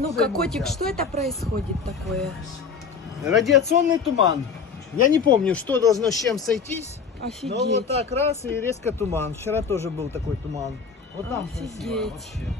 Ну-ка, котик, что это происходит такое? Радиационный туман. Я не помню, что должно с чем сойтись. Офигеть. Но вот так раз и резко туман. Вчера тоже был такой туман. Вот там красиво Офигеть. вообще.